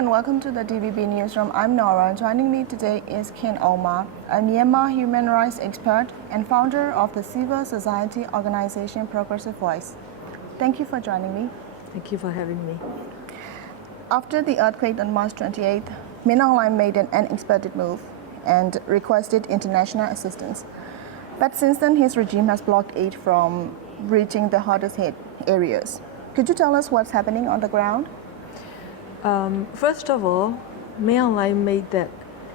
and welcome to the DVB Newsroom. I'm Nora. Joining me today is Khin Ohmar, a Myanmar human rights expert and founder of the civil society organization Progressive Voice. Thank you for joining me. Thank you for having me. After the earthquake on March 28th, Myanmar made an unexpected move and requested international assistance. But since then, his regime has blocked aid from reaching the hardest hit areas. Could you tell us what's happening on the ground? First of all, Myanmar made that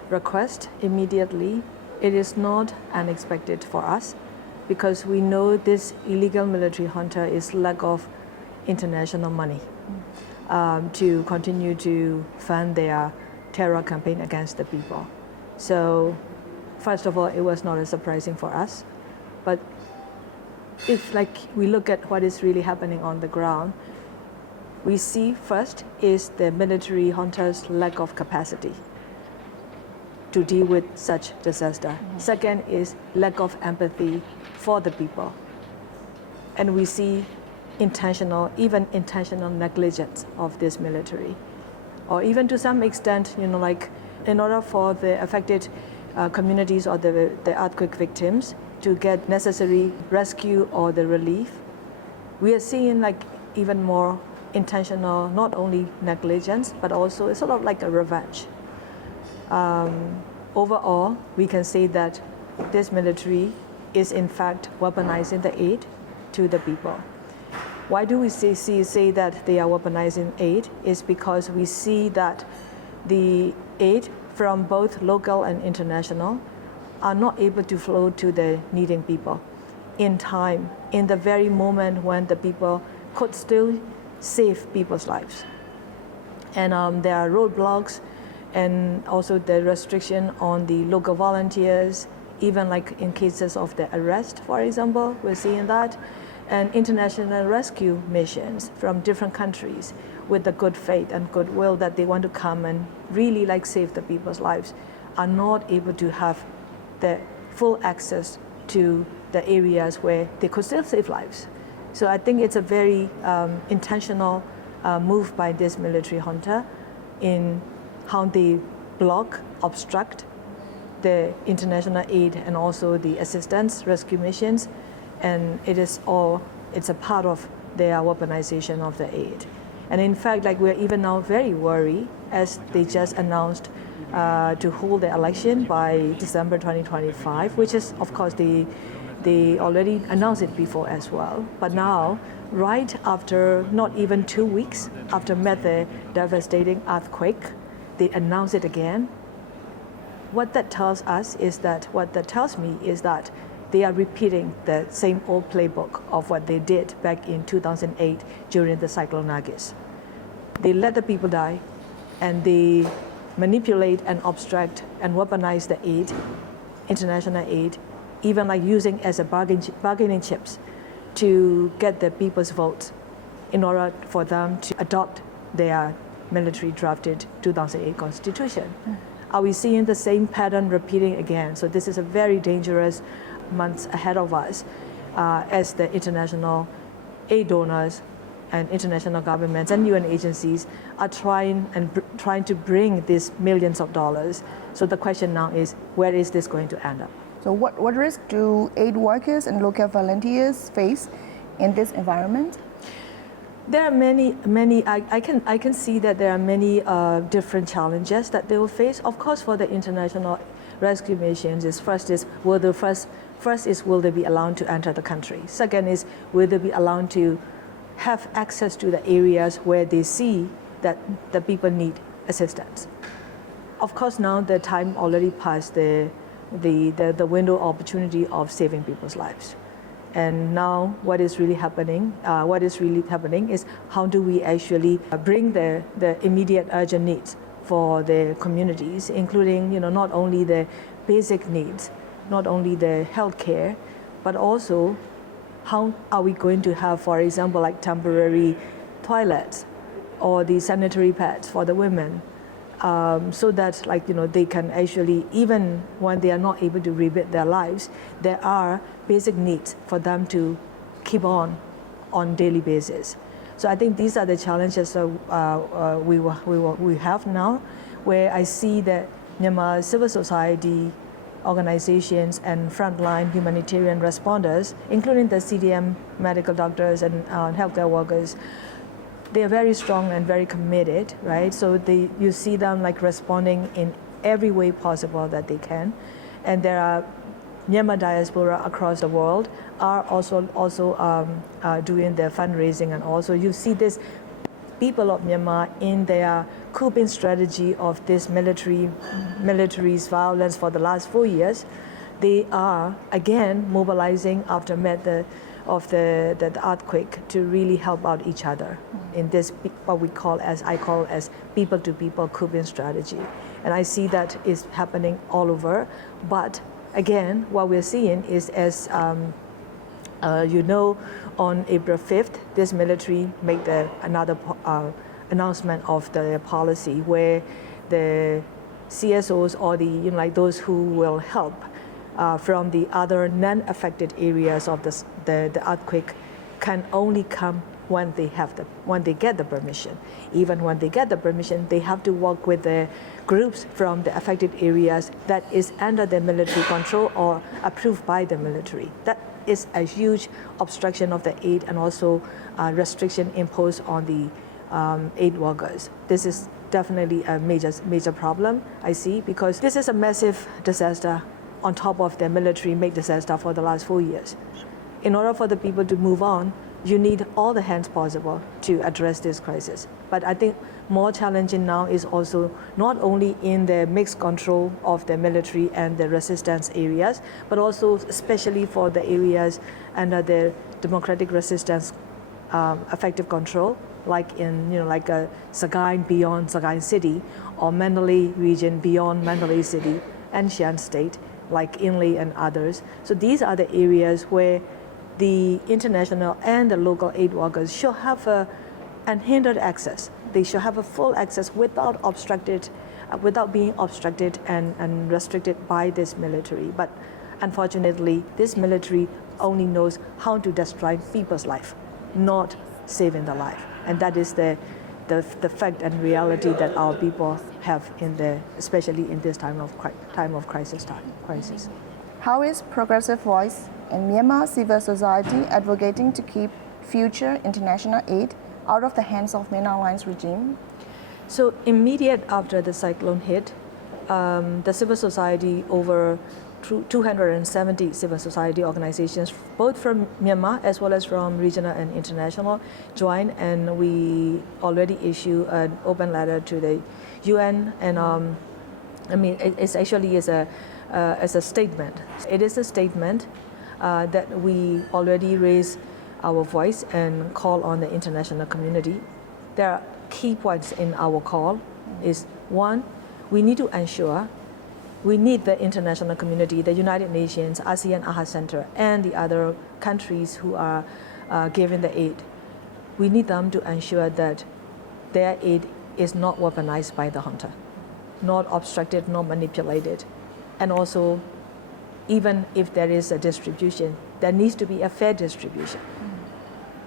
request immediately. It is not unexpected for us because we know this illegal military junta is lack of international money to continue to fund their terror campaign against the people. So, first of all, it was not as surprising for us. But if we look at what is really happening on the ground, we see first is the military junta's lack of capacity to deal with such disaster. Mm-hmm. Second is lack of empathy for the people. And we see even intentional negligence of this military. Or even to some extent, in order for the affected communities or the earthquake victims to get necessary rescue or the relief, we are seeing even more intentional, not only negligence, but also it's sort of like a revenge. Overall, we can say that this military is in fact weaponizing the aid to the people. Why do we say that they are weaponizing aid? Is because we see that the aid from both local and international are not able to flow to the needing people in time, in the very moment when the people could still save people's lives. And there are roadblocks and also the restriction on the local volunteers, even in cases of the arrest, for example, we're seeing that. And international rescue missions from different countries with the good faith and goodwill that they want to come and really save the people's lives are not able to have the full access to the areas where they could still save lives. So I think it's a very intentional move by this military junta in how they block, obstruct the international aid and also the assistance rescue missions. And it's a part of their weaponization of the aid. And in fact, we're even now very worried as they just announced to hold the election by December 2025, which is, of course, they already announced it before as well. But now, right after not even 2 weeks after the devastating earthquake, they announce it again. What that tells me is that they are repeating the same old playbook of what they did back in 2008 during the Cyclone Nargis. They let the people die, and they manipulate and obstruct and weaponize the aid, international aid, even using as a bargaining chips to get the people's votes in order for them to adopt their military drafted 2008 constitution. Are we seeing the same pattern repeating again? So this is a very dangerous months ahead of us as the international aid donors and international governments and UN agencies are trying to bring these millions of dollars. So the question now is, where is this going to end up? So what risk do aid workers and local volunteers face in this environment? There are many. I can see that there are many different challenges that they will face. Of course, for the international rescue missions, will they be allowed to enter the country? Second is, will they be allowed to have access to the areas where they see that the people need assistance? Of course, now the time already passed the window opportunity of saving people's lives. And now what is really happening is how do we actually bring the immediate urgent needs for the communities, including not only the basic needs, not only the healthcare, but also how are we going to have, for example, temporary toilets or the sanitary pads for the women, so that they can actually, even when they are not able to rebuild their lives, there are basic needs for them to keep on daily basis. So I think these are the challenges we have now, where I see that Myanmar civil society organizations and frontline humanitarian responders, including the CDM medical doctors and healthcare workers, they are very strong and very committed, right? So you see them like responding in every way possible that they can. And there are Myanmar diaspora across the world are also doing their fundraising, and also you see this people of Myanmar in their coping strategy of this military's violence for the last 4 years. They are again mobilizing after the earthquake to really help out each other in this what I call as people-to-people coping strategy. And I see that is happening all over. But again, what we're seeing is on April 5th, this military made another announcement of the policy where the CSOs or those who will help from the other non-affected areas of the earthquake can only come when they get the permission. Even when they get the permission, they have to work with the groups from the affected areas that is under the military control or approved by the military. That is a huge obstruction of the aid and also restriction imposed on the aid workers. This is definitely a major problem I see, because this is a massive disaster on top of the military-made disaster for the last 4 years. In order for the people to move on, you need all the hands possible to address this crisis. But I think more challenging now is also not only in the mixed control of the military and the resistance areas, but also especially for the areas under the democratic resistance effective control, like in Sagaing beyond Sagaing City, or Mandalay region beyond Mandalay City, and Xi'an State, like Inle and others. So these are the areas where the international and the local aid workers should have unhindered access. They should have a full access without being obstructed and restricted by this military. But unfortunately, this military only knows how to destroy people's life, not saving the life. And that is the fact and reality that our people have especially in this time of crisis. How is Progressive Voice in Myanmar civil society advocating to keep future international aid out of the hands of Main Alliance regime? So immediate after the cyclone hit, the civil society, over 270 civil society organizations, both from Myanmar as well as from regional and international, joined, and we already issued an open letter to the UN. And it's actually as a statement. It is a statement that we already raised our voice and call on the international community. There are key points in our call. Is one, we need to ensure we need the international community, the United Nations, ASEAN AHA Center, and the other countries who are giving the aid. We need them to ensure that their aid is not weaponized by the junta, not obstructed, not manipulated. And also, even if there is a distribution, there needs to be a fair distribution.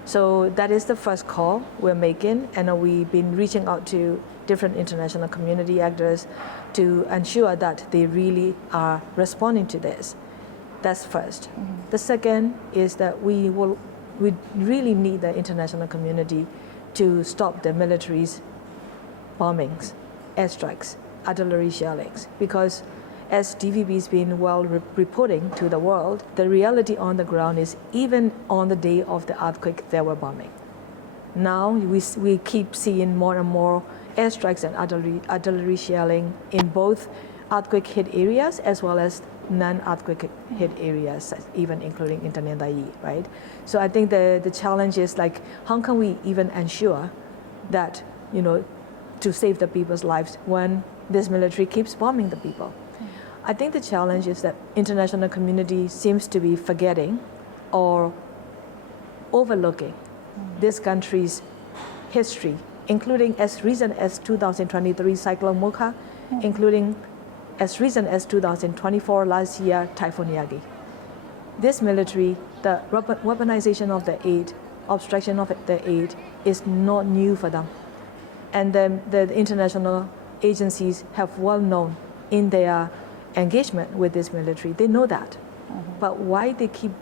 So that is the first call we're making, and we've been reaching out to different international community actors to ensure that they really are responding to this. That's first. The second is that we really need the international community to stop the military's bombings, airstrikes, artillery shellings, because as DVB has been reporting to the world, the reality on the ground is even on the day of the earthquake, there were bombing. Now we keep seeing more and more airstrikes and artillery shelling in both earthquake-hit areas as well as non-earthquake-hit areas, even including Intanendai, right? So I think the challenge is like, how can we even ensure that, to save the people's lives when this military keeps bombing the people? I think the challenge is that international community seems to be forgetting or overlooking this country's history, including as recent as 2023 Cyclone Mocha, including as recent as 2024 last year Typhoon Yagi. This military, the weaponization of the aid obstruction of the aid is not new for them. And the international agencies have well known in their engagement with this military. They know that. But why they keep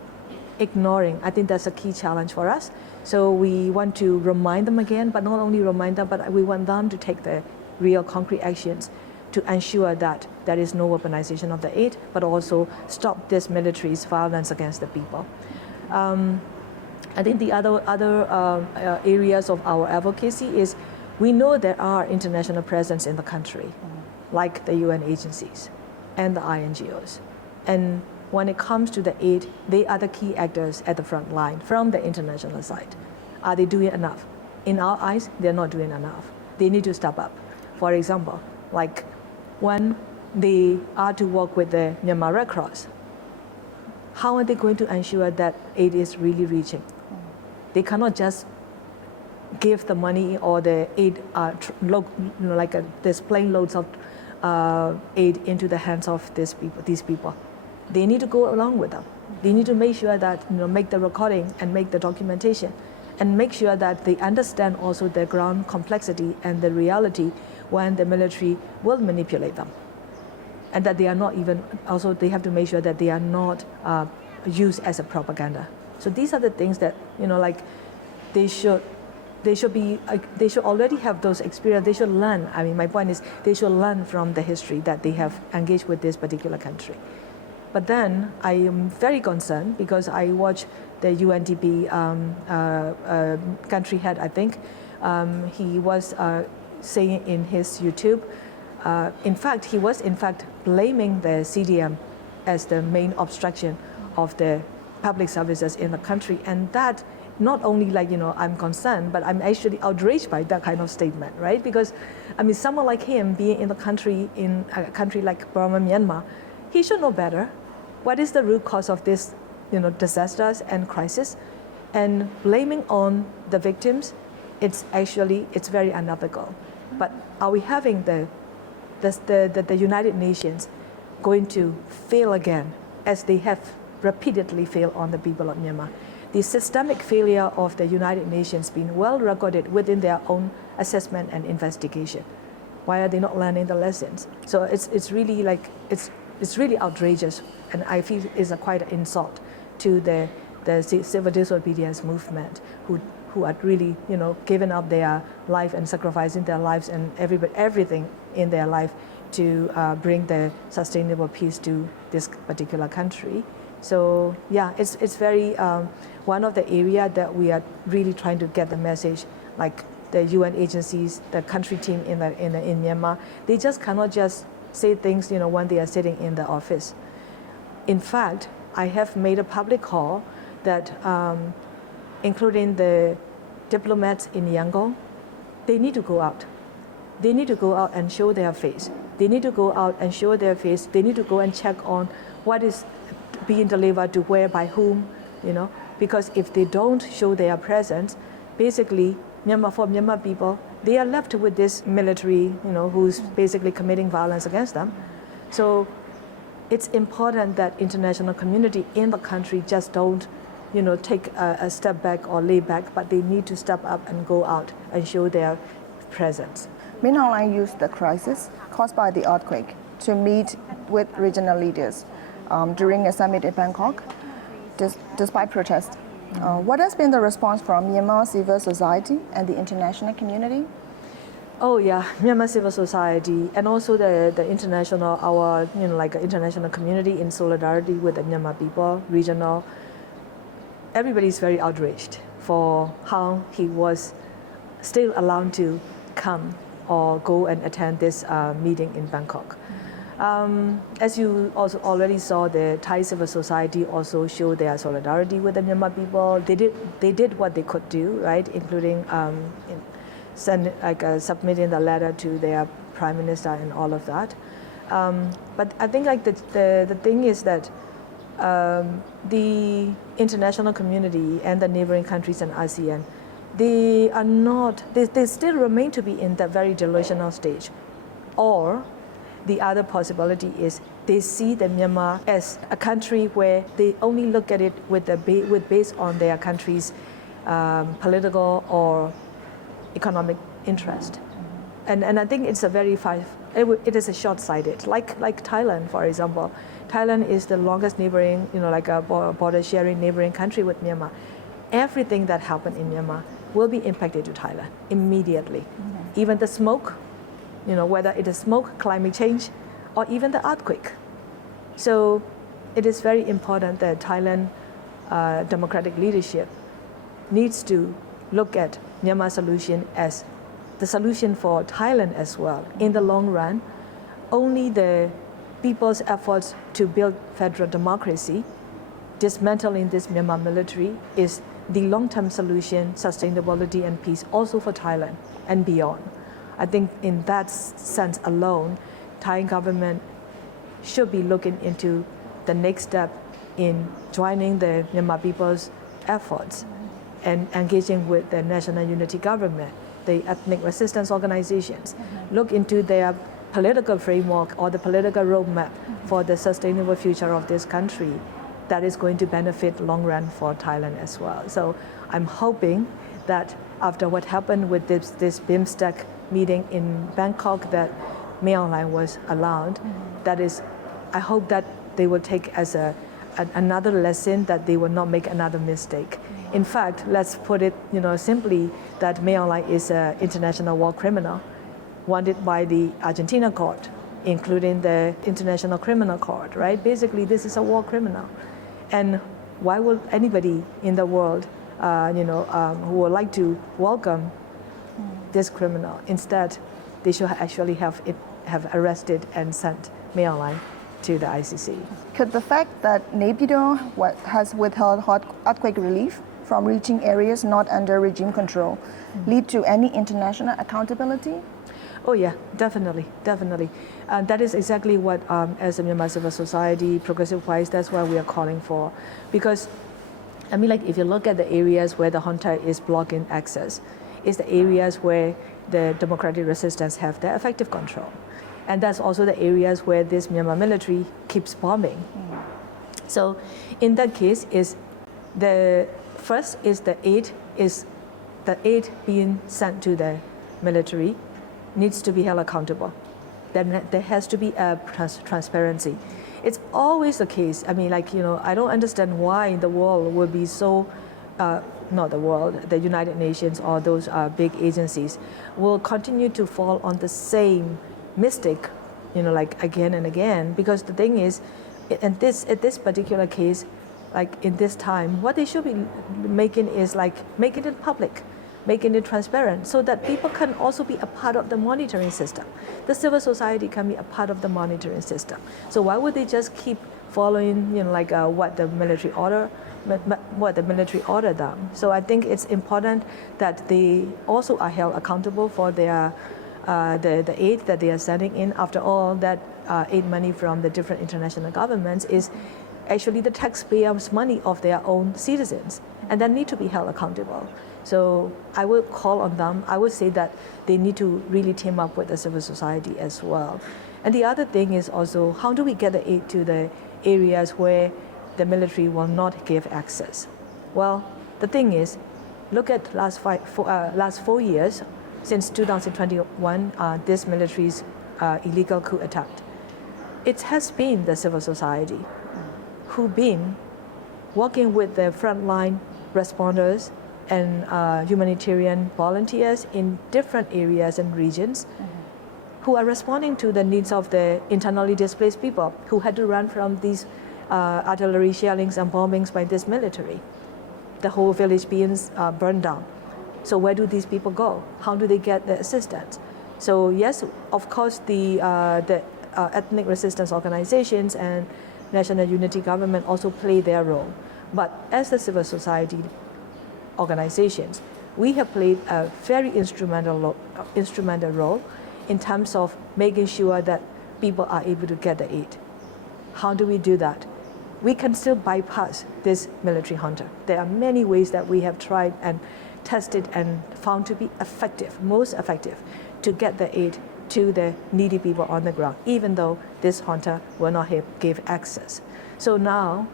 ignoring, I think that's a key challenge for us. So we want to remind them again, but not only remind them, but we want them to take the real concrete actions to ensure that there is no weaponization of the aid, but also stop this military's violence against the people. I think the other areas of our advocacy is we know there are international presence in the country, like the UN agencies and the INGOs. And when it comes to the aid, they are the key actors at the front line from the international side. Are they doing enough? In our eyes, they're not doing enough. They need to step up. For example, like when they are to work with the Myanmar Red Cross, how are they going to ensure that aid is really reaching? They cannot just give the money or the aid, this plane loads of aid into the hands of these people. They need to go along with them. They need to make sure that make the recording and make the documentation, and make sure that they understand also the ground complexity and the reality when the military will manipulate them, and that they are not even. Also, they have to make sure that they are not used as a propaganda. So these are the things that they should already have those experience. They should learn. I mean, my point is they should learn from the history that they have engaged with this particular country. But then I am very concerned because I watch the UNDP country head, I think. He was saying in his YouTube, he was blaming the CDM as the main obstruction of the public services in the country. And that not only I'm concerned, but I'm actually outraged by that kind of statement, right? Because I mean, someone like him being in a country like Burma, Myanmar, he should know better. What is the root cause of this, disasters and crisis? And blaming on the victims, it's very unethical. But are we having the United Nations going to fail again, as they have repeatedly failed on the people of Myanmar? The systemic failure of the United Nations being well recorded within their own assessment and investigation. Why are they not learning the lessons? So it's really outrageous, and I feel it's quite an insult to the civil disobedience movement who are really giving up their life and sacrificing their lives and everything in their life to bring the sustainable peace to this particular country. So yeah, it's very one of the area that we are really trying to get the message, like the UN agencies, the country team in Myanmar, they just cannot just say things when they are sitting in the office. In fact, I have made a public call that including the diplomats in Yangon, they need to go out. They need to go out and show their face. They need to go out and show their face. They need to go and check on what is being delivered to where, by whom, because if they don't show their presence, basically Myanmar people, they are left with this military, who's basically committing violence against them. So it's important that international community in the country just don't, take a step back or lay back, but they need to step up and go out and show their presence. Min Aung Hlaing used the crisis caused by the earthquake to meet with regional leaders during a summit in Bangkok, despite protests. What has been the response from Myanmar civil society and the international community? Oh yeah, Myanmar civil society and also the international, our international community in solidarity with the Myanmar people, regional. Everybody is very outraged for how he was still allowed to come or go and attend this meeting in Bangkok. As you also already saw, the Thai civil society also showed their solidarity with the Myanmar people. They did what they could do, right, including submitting the letter to their prime minister and all of that. But I think the thing is that the international community and the neighboring countries and ASEAN, they still remain to be in that very delusional stage. Or the other possibility is they see the Myanmar as a country where they only look at it based on their country's political or economic interest. And I think it's a very it is a short-sighted, like Thailand, for example. Thailand is the longest neighboring, like a border-sharing neighboring country with Myanmar. Everything that happened in Myanmar will be impacted to Thailand immediately. Even the smoke, whether it is smoke, climate change, or even the earthquake. So it is very important that Thailand democratic leadership needs to look at Myanmar solution as the solution for Thailand as well. In the long run, only the people's efforts to build federal democracy, dismantling this Myanmar military, is the long-term solution, sustainability and peace also for Thailand and beyond. I think in that sense alone, Thai government should be looking into the next step in joining the Myanmar people's efforts and engaging with the national unity government, the ethnic resistance organizations, look into their political framework or the political roadmap for the sustainable future of this country that is going to benefit long run for Thailand as well. So I'm hoping that after what happened with this BIMSTEC meeting in Bangkok, that Mayor Line was allowed, that is, I hope that they will take as another lesson, that they will not make another mistake. In fact, let's put it simply, that Mayor Line is an international war criminal wanted by the Argentina court, including the International Criminal Court, right? Basically, this is a war criminal. And why would anybody in the world, who would like to welcome this criminal? Instead, they should actually have arrested and sent Mayor Line to the ICC. Could the fact that Naypyidaw has withheld earthquake relief from reaching areas not under regime control lead to any international accountability? Oh yeah, definitely. That is exactly what, as a Myanmar civil society, progressive wise, that's what we are calling for. Because, if you look at the areas where the junta is blocking access, it's the areas where the democratic resistance have their effective control. And that's also the areas where this Myanmar military keeps bombing. So in that case, the aid being sent to the military needs to be held accountable. Then there has to be a transparency. It's always the case. I don't understand why the world will be so, not the world, the United Nations or those big agencies will continue to fall on the same mistake, again and again. Because the thing is, at this particular case, in this time, what they should be making is making it public, making it transparent, so that people can also be a part of the monitoring system. The civil society can be a part of the monitoring system. So why would they just keep following, what the military ordered them? So I think it's important that they also are held accountable for their the aid that they are sending in. After all, that aid money from the different international governments is actually the taxpayers' money of their own citizens, and that need to be held accountable. So I would call on them. I would say that they need to really team up with the civil society as well. And the other thing is also, how do we get the aid to the areas where the military will not give access? Well, the thing is, look at last 4 years, since 2021, this military's illegal coup attempt. It has been the civil society who've been working with the frontline responders and humanitarian volunteers in different areas and regions who are responding to the needs of the internally displaced people who had to run from these artillery shellings and bombings by this military. The whole village being burned down. So where do these people go? How do they get the assistance? So yes, of course, the ethnic resistance organizations and national unity government also play their role. But as the civil society organizations, we have played a very instrumental role in terms of making sure that people are able to get the aid. How do we do that? We can still bypass this military junta. There are many ways that we have tried and tested and found to be effective, most effective, to get the aid to the needy people on the ground, even though this junta will not give access. So now,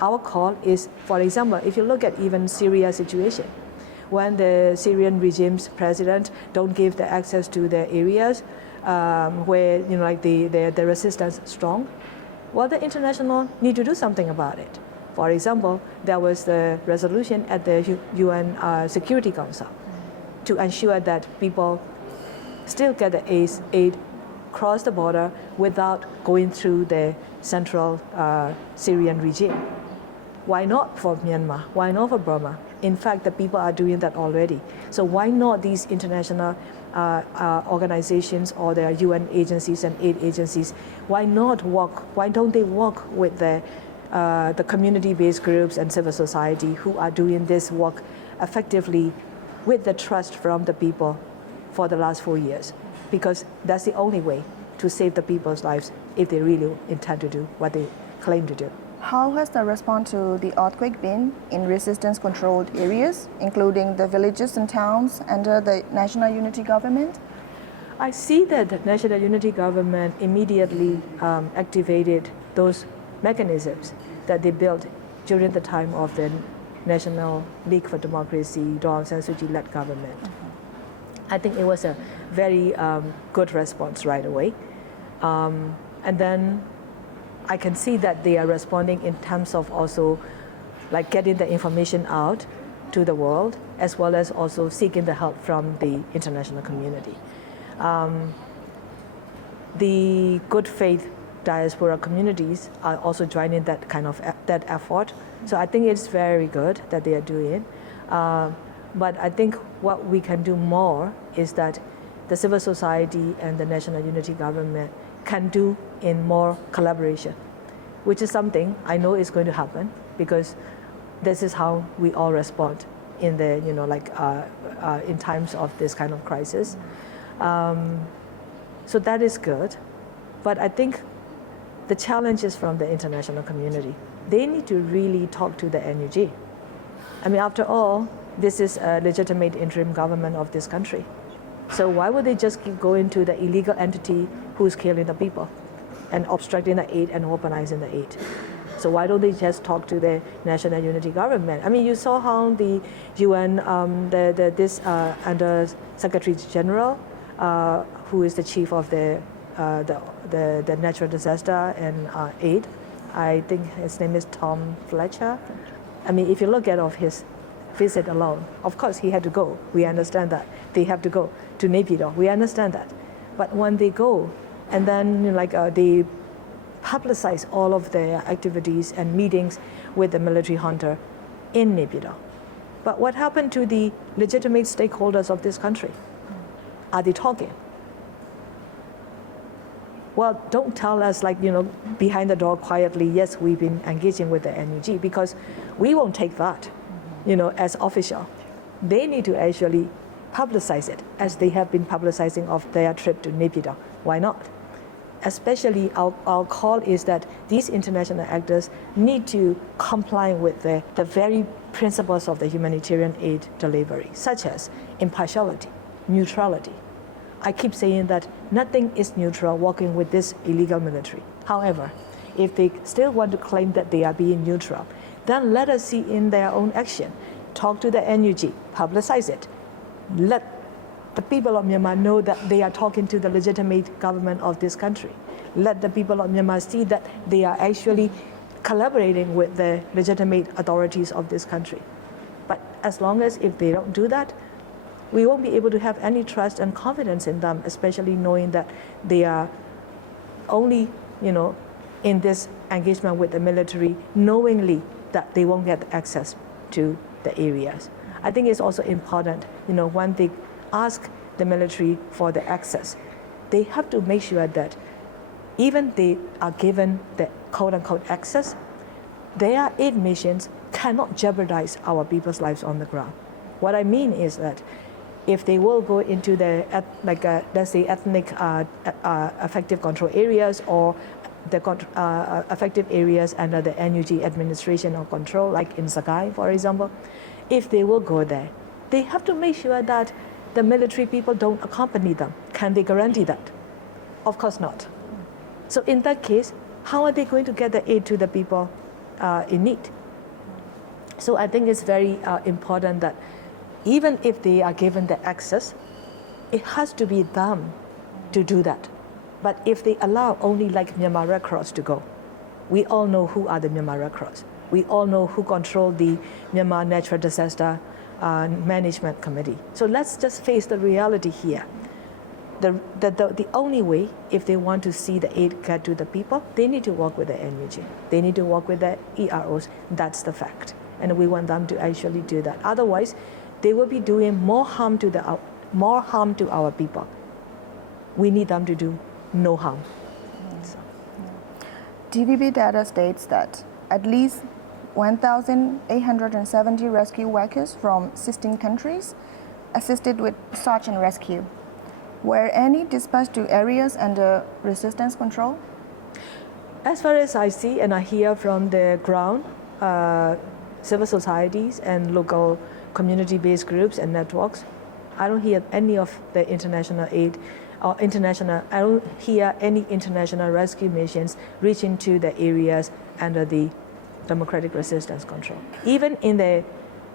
our call is, for example, if you look at even Syria situation, when the Syrian regime's president don't give the access to the areas where like the resistance is strong, well, the international need to do something about it. For example, there was the resolution at the UN Security Council to ensure that people still get the aid cross the border without going through the central Syrian regime. Why not for Myanmar? Why not for Burma? In fact, the people are doing that already. So why not these international organizations or their UN agencies and aid agencies? Why don't they work with the community-based groups and civil society who are doing this work effectively with the trust from the people for the last 4 years? Because that's the only way to save the people's lives if they really intend to do what they claim to do. How has the response to the earthquake been in resistance-controlled areas, including the villages and towns under the National Unity Government? I see that the National Unity Government immediately activated those mechanisms that they built during the time of the National League for Democracy, Daw Aung San Suu Kyi-led government. I think it was a very good response right away. And then I can see that they are responding in terms of also like getting the information out to the world, as well as also seeking the help from the international community. The good faith diaspora communities are also joining that kind of that effort. So I think it's very good that they are doing. But I think what we can do more is that the civil society and the National Unity Government can do in more collaboration, which is something I know is going to happen because this is how we all respond in the in times of this kind of crisis. So that is good, but I think the challenge is from the international community. They need to really talk to the NUG. I mean, after all, this is a legitimate interim government of this country. So why would they just keep going to the illegal entity who's killing the people and obstructing the aid and weaponizing the aid? So why don't they just talk to the National Unity Government? I mean, you saw how the UN, this Under Secretary General, who is the chief of the natural disaster and aid, I think his name is Tom Fletcher. I mean, if you look at his visit alone, of course he had to go. We understand that. They have to go to Naypyidaw. We understand that. But when they go, and then they publicize all of their activities and meetings with the military junta in Naypyidaw. But what happened to the legitimate stakeholders of this country? Are they talking? Well, don't tell us behind the door quietly, yes, we've been engaging with the NUG, because we won't take that, as official. They need to actually publicize it as they have been publicizing of their trip to Naypyidaw. Why not? Especially our call is that these international actors need to comply with the very principles of the humanitarian aid delivery, such as impartiality, neutrality. I keep saying that nothing is neutral working with this illegal military. However, if they still want to claim that they are being neutral, then let us see in their own action. Talk to the NUG, publicize it. Let the people of Myanmar know that they are talking to the legitimate government of this country. Let the people of Myanmar see that they are actually collaborating with the legitimate authorities of this country. But as long as if they don't do that, we won't be able to have any trust and confidence in them, especially knowing that they are only, in this engagement with the military, knowingly that they won't get access to the areas. I think it's also important, when they ask the military for the access, they have to make sure that even they are given the quote-unquote access, their aid missions cannot jeopardize our people's lives on the ground. What I mean is that if they will go into the, let's say, ethnic effective control areas or the effective areas under the NUG administration or control, like in Sakai, for example, if they will go there, they have to make sure that the military people don't accompany them. Can they guarantee that? Of course not. So in that case, how are they going to get the aid to the people in need? So I think it's very important that Even if they are given the access, it has to be them to do that. But if they allow only like Myanmar Red Cross to go, we all know who are the Myanmar Red Cross. We all know who control the Myanmar Natural Disaster Management Committee. So let's just face the reality here. The only way, if they want to see the aid get to the people, they need to work with the NUG. They need to work with the EROs. That's the fact. And we want them to actually do that. Otherwise, they will be doing more harm to our people. We need them to do no harm. So. DVB data states that at least 1,870 rescue workers from 16 countries assisted with search and rescue. Were any dispatched to areas under resistance control? As far as I see and I hear from the ground, civil societies and local community-based groups and networks, I don't hear any of the international aid or I don't hear any international rescue missions reaching to the areas under the democratic resistance control. Even in the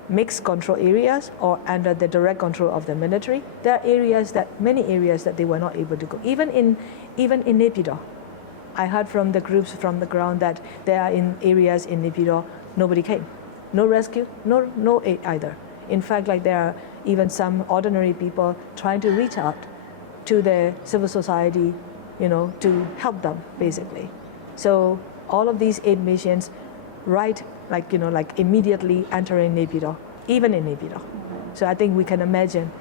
mixed control areas or under the direct control of the military, there are many areas that they were not able to go. Even in Naypyidaw, I heard from the groups from the ground that there are in areas in Naypyidaw, nobody came. No rescue, no aid either. In fact, like there are even some ordinary people trying to reach out to the civil society, to help them basically. So all of these aid missions, like immediately entering Naypyidaw, even in Naypyidaw. So I think we can imagine,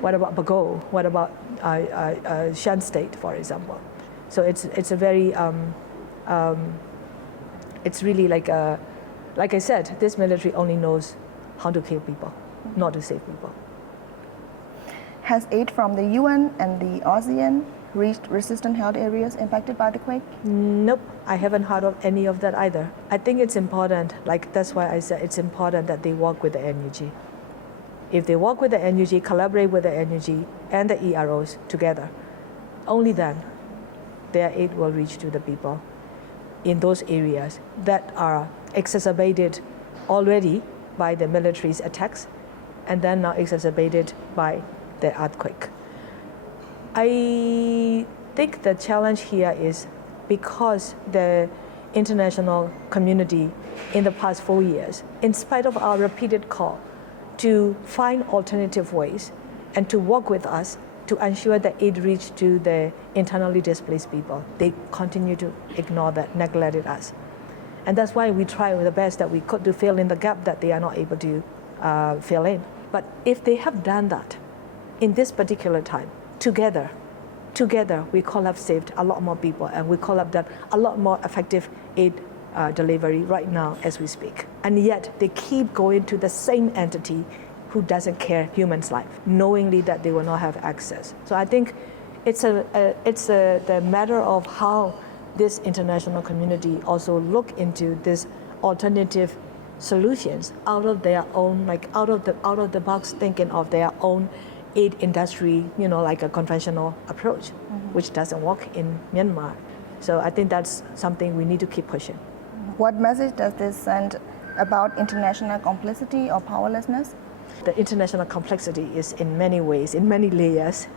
what about Bago? What about Shan State, for example? So it's a very, it's really like I said, this military only knows how to kill people, not to save people. Has aid from the UN and the ASEAN reached resistant-held areas impacted by the quake? Nope, I haven't heard of any of that either. I think it's important, that's why I said it's important that they work with the NUG. If they work with the NUG, collaborate with the NUG and the EROs together, only then their aid will reach to the people in those areas that are exacerbated already by the military's attacks and then now exacerbated by the earthquake. I think the challenge here is because the international community in the past 4 years, in spite of our repeated call to find alternative ways and to work with us to ensure that aid reach to the internally displaced people, they continue to ignore that, neglected us. And that's why we try the best that we could to fill in the gap that they are not able to fill in. But if they have done that in this particular time, together, we could have saved a lot more people and we could have done a lot more effective aid delivery right now as we speak. And yet they keep going to the same entity who doesn't care human's life, knowingly that they will not have access. So I think it's the matter of how this international community also look into this alternative solutions out of their own, out of the box thinking of their own aid industry, like a conventional approach, which doesn't work in Myanmar. So I think that's something we need to keep pushing. What message does this send about international complicity or powerlessness? The international complexity is in many ways, in many layers,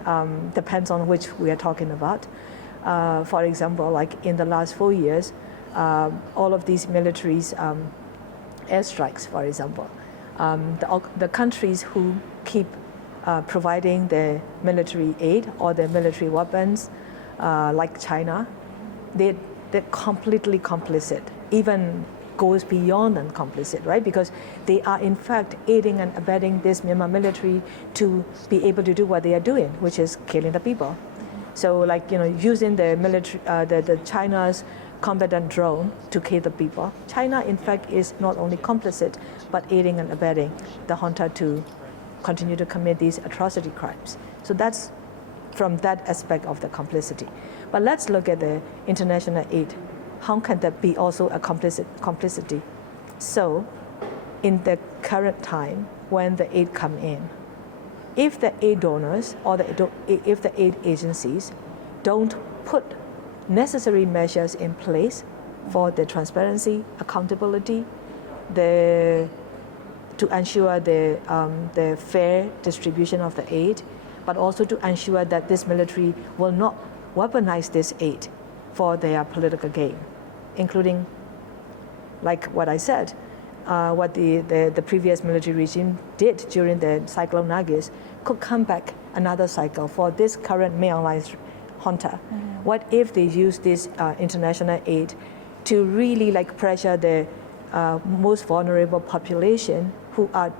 depends on which we are talking about. For example, like in the last 4 years, all of these militaries, airstrikes, for example, the countries who keep providing the military aid or the military weapons, like China, they're completely complicit, even goes beyond and complicit, right? Because they are in fact aiding and abetting this Myanmar military to be able to do what they are doing, which is killing the people. So using the military, the China's combatant drone to kill the people. China in fact is not only complicit, but aiding and abetting the junta to continue to commit these atrocity crimes. So that's from that aspect of the complicity. But let's look at the international aid. How can that be also a complicity? So in the current time when the aid come in, if the aid donors or if the aid agencies don't put necessary measures in place for the transparency, accountability, the to ensure the fair distribution of the aid, but also to ensure that this military will not weaponize this aid for their political gain, including, like what I said, what the previous military regime did during the Cyclone Nargis could come back another cycle for this current male-aligned junta. What if they use this international aid to really pressure the most vulnerable population who are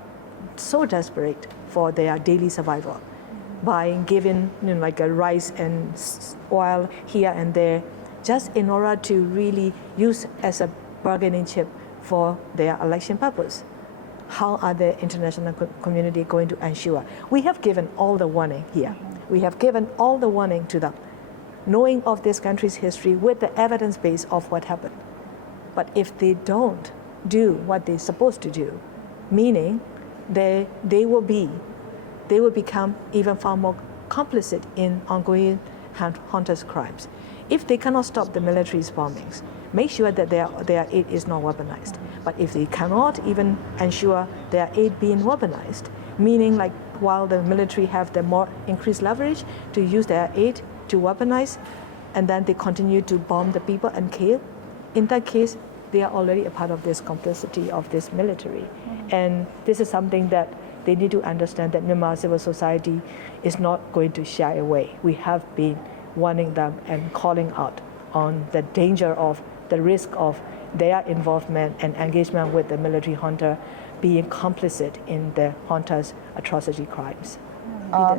so desperate for their daily survival by giving a rice and oil here and there, just in order to really use as a bargaining chip for their election purpose? How are the international community going to ensure? We have given all the warning here. We have given all the warning to them, knowing of this country's history with the evidence base of what happened. But if they don't do what they're supposed to do, meaning they will become even far more complicit in ongoing hunters' crimes. If they cannot stop the military's bombings, make sure that their aid is not weaponized. But if they cannot even ensure their aid being weaponized, meaning while the military have the more increased leverage to use their aid to weaponize, and then they continue to bomb the people and kill, in that case, they are already a part of this complicity of this military. And this is something that they need to understand, that Myanmar civil society is not going to shy away. We have been warning them and calling out on the danger of the risk of their involvement and engagement with the military junta being complicit in the junta's atrocity crimes.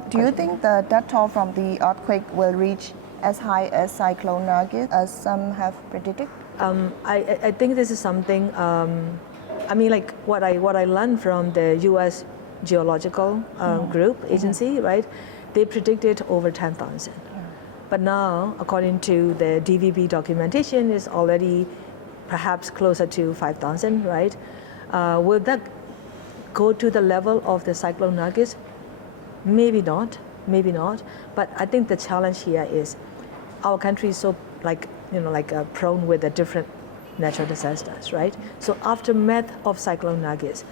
Do you think the death toll from the earthquake will reach as high as Cyclone Nargis, as some have predicted? I think this is something, what I learned from the U.S. Geological Group agency, right? They predicted over 10,000. But now, according to the DVB documentation, is already perhaps closer to 5,000, right? Will that go to the level of the Cyclone Nargis? Maybe not. But I think the challenge here is our country is so prone with the different natural disasters, right? So aftermath of Cyclone Nargis,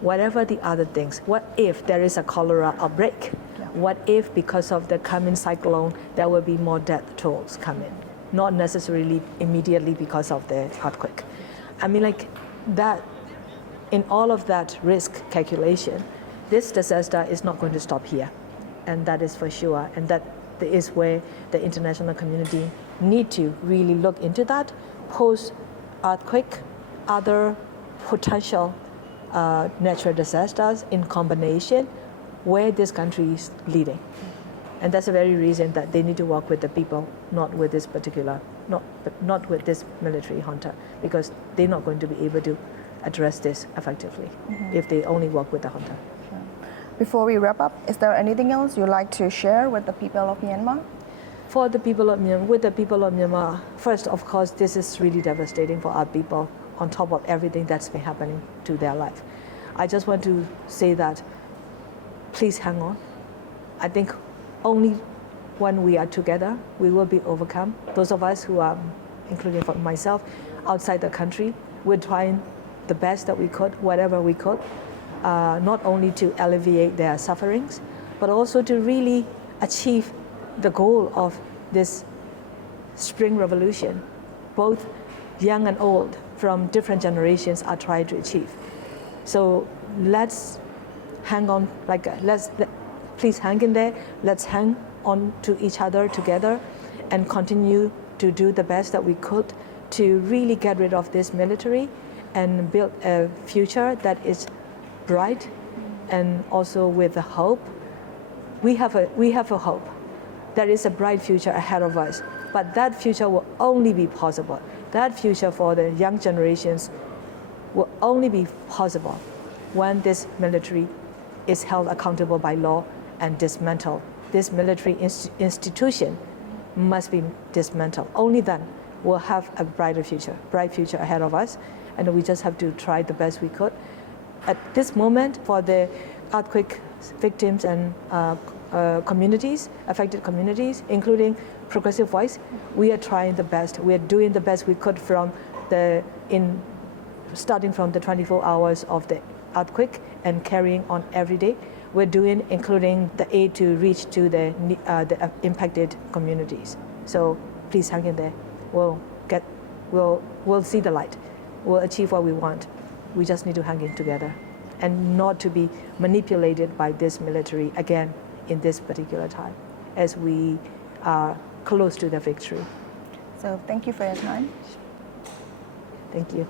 whatever the other things, what if there is a cholera outbreak? What if because of the coming cyclone there will be more death tolls coming? Not necessarily immediately because of the earthquake. That, in all of that risk calculation, this disaster is not going to stop here. And that is for sure. And that is where the international community need to really look into that post-earthquake, other potential natural disasters in combination, where this country is leading. And that's the very reason that they need to work with the people, not with this military junta, because they're not going to be able to address this effectively if they only work with the junta. Sure. Before we wrap up, is there anything else you'd like to share with the people of Myanmar? For the people of Myanmar, with the people of Myanmar, first, of course, this is really devastating for our people on top of everything that's been happening to their life. I just want to say that please hang on. I think only when we are together, we will be overcome. Those of us who are, including for myself, outside the country, we're trying the best that we could, whatever we could, not only to alleviate their sufferings, but also to really achieve the goal of this spring revolution. Both young and old from different generations are trying to achieve. So let's hang on, please hang in there. Let's hang on to each other together and continue to do the best that we could to really get rid of this military and build a future that is bright and also with a hope. We have a hope. There is a bright future ahead of us, but that future will only be possible. That future for the young generations will only be possible when this military is held accountable by law and dismantled. This military institution must be dismantled. Only then we'll have a bright future ahead of us, and we just have to try the best we could. At this moment, for the earthquake victims and affected communities, including Progressive Voice, we are trying the best. We are doing the best we could starting from the 24 hours of the earthquake and carrying on every day. We're doing, including the aid to reach to the impacted communities. So please hang in there. We'll see the light. We'll achieve what we want. We just need to hang in together and not to be manipulated by this military again in this particular time as we are close to the victory. So thank you for your time. Thank you.